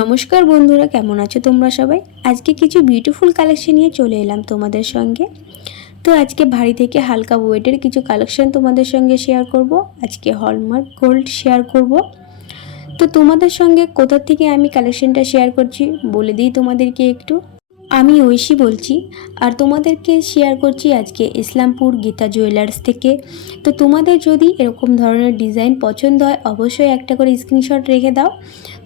নমস্কার বন্ধুরা, কেমন আছো তোমরা সবাই? আজকে কিছু বিউটিফুল কালেকশন নিয়ে চলে এলাম তোমাদের সঙ্গে। তো আজকে ভারী থেকে হালকা ওয়েটের কিছু কালেকশন তোমাদের সঙ্গে শেয়ার করব। আজকে হলমার্ক গোল্ড শেয়ার করব। তো তোমাদের সঙ্গে কোথা থেকে আমি কালেকশনটা শেয়ার করছি বলে দিই তোমাদেরকে একটু। আমি ঐশী বলছি, আর তোমাদেরকে শেয়ার করছি আজকে ইসলামপুর গীতা জুয়েলার্স থেকে। তো তোমাদের যদি এরকম ধরনের ডিজাইন পছন্দ হয় অবশ্যই একটা করে স্ক্রিনশট রেখে দাও।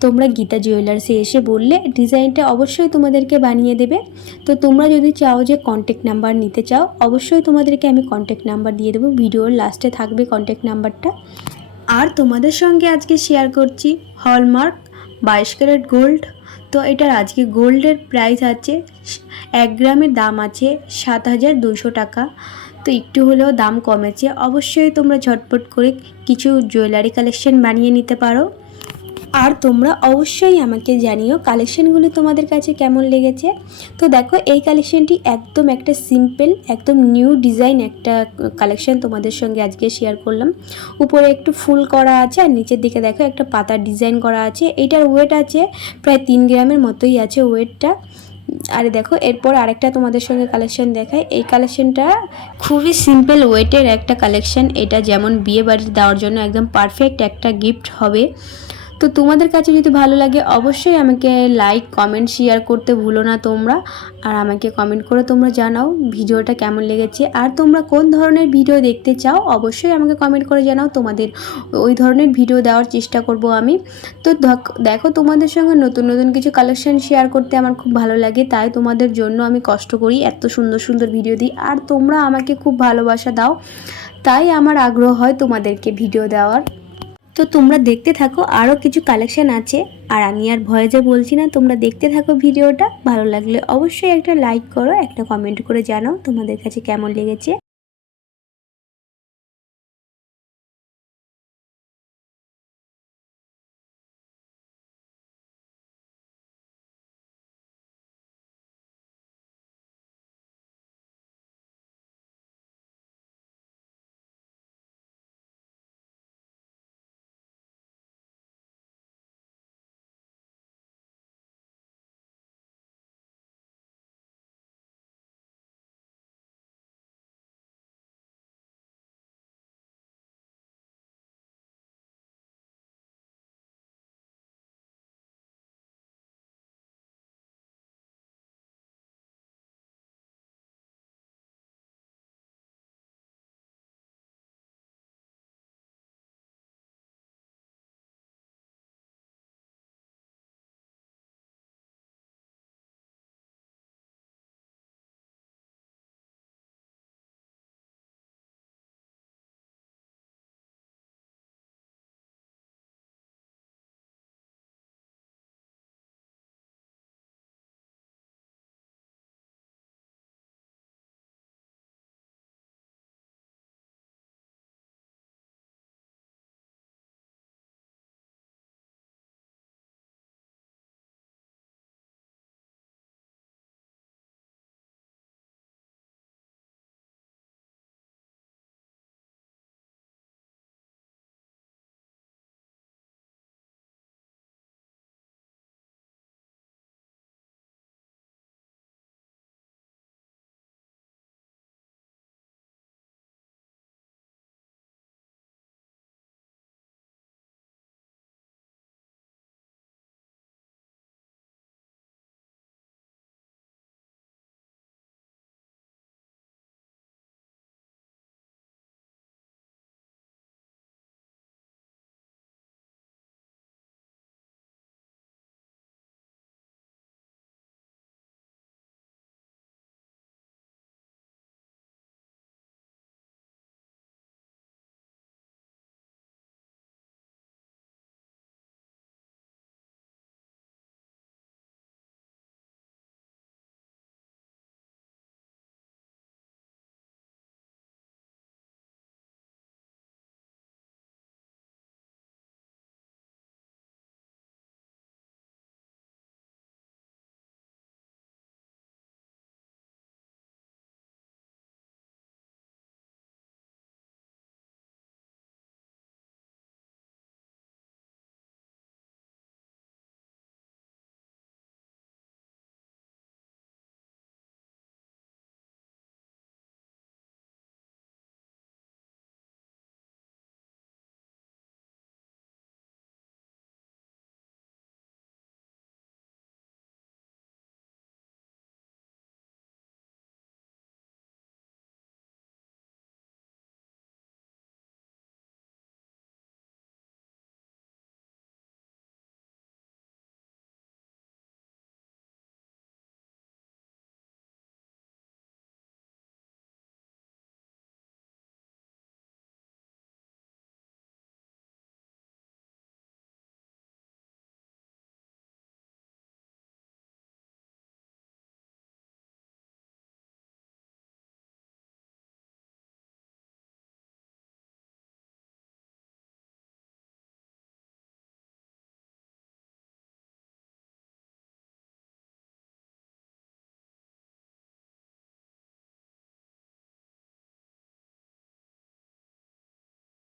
তোমরা গীতা জুয়েলার্সে এসে বললে ডিজাইনটা অবশ্যই তোমাদেরকে বানিয়ে দেবে। তো তোমরা যদি চাও যে কন্ট্যাক্ট নাম্বার নিতে চাও অবশ্যই তোমাদেরকে আমি কন্ট্যাক্ট নাম্বার দিয়ে দেবো, ভিডিওর লাস্টে থাকবে কন্ট্যাক্ট নাম্বারটা। আর তোমাদের সঙ্গে আজকে শেয়ার করছি হলমার্ক 22 ক্যারেট গোল্ড। তো এটার আজকে গোল্ডের প্রাইস আছে 1 গ্রামের দাম আছে 7,200 টাকা। তো একটু হলেও দাম কমেছে, অবশ্যই তোমরা ঝটপট করে কিছু জুয়েলারি কালেকশন বানিয়ে নিতে পারো। আর তোমরা অবশ্যই আমাকে জানিও কালেকশনগুলো তোমাদের কাছে কেমন লেগেছে। তো দেখো এই কালেকশনটি একদম একটা সিম্পল একদম নিউ ডিজাইন একটা কালেকশন তোমাদের সঙ্গে আজকে শেয়ার করলাম। উপরে একটু ফুল করা আছে আর নিচের দিকে দেখো একটা পাতার ডিজাইন করা আছে। এইটার ওয়েট আছে প্রায় 3 গ্রামের মতোই আছে ওয়েটটা। আর দেখো এরপর আরেকটা তোমাদের সঙ্গে কালেকশন দেখাই। এই কালেকশনটা খুবই সিম্পল ওয়েটের একটা কালেকশন। এটা যেমন বিয়ে বাড়িতে দেওয়ার জন্য একদম পারফেক্ট একটা গিফট হবে। তো তোমাদের কাছে যদি ভালো লাগে অবশ্যই আমাকে লাইক কমেন্ট শেয়ার করতে ভুলো না তোমরা। আর আমাকে কমেন্ট করে তোমরা জানাও ভিডিওটা কেমন লেগেছে, আর তোমরা কোন ধরনের ভিডিও দেখতে চাও অবশ্যই আমাকে কমেন্ট করে জানাও। তোমাদের ওই ধরনের ভিডিও দেওয়ার চেষ্টা করব আমি। তো দেখো তোমাদের সঙ্গে নতুন নতুন কিছু কালেকশন শেয়ার করতে আমার খুব ভালো লাগে, তাই তোমাদের জন্য আমি কষ্ট করি, এত সুন্দর সুন্দর ভিডিও দিই। আর তোমরা আমাকে খুব ভালোবাসা দাও, তাই আমার আগ্রহ হয় তোমাদেরকে ভিডিও দেওয়ার। তো তোমরা দেখতে থাকো, আরও কিছু কালেকশন আছে। আর আমি আর ভয়েসে বলছি না, তোমরা দেখতে থাকো ভিডিওটা। ভালো লাগলে অবশ্যই একটা লাইক করো, একটা কমেন্ট করে জানাও তোমাদের কাছে কেমন লেগেছে।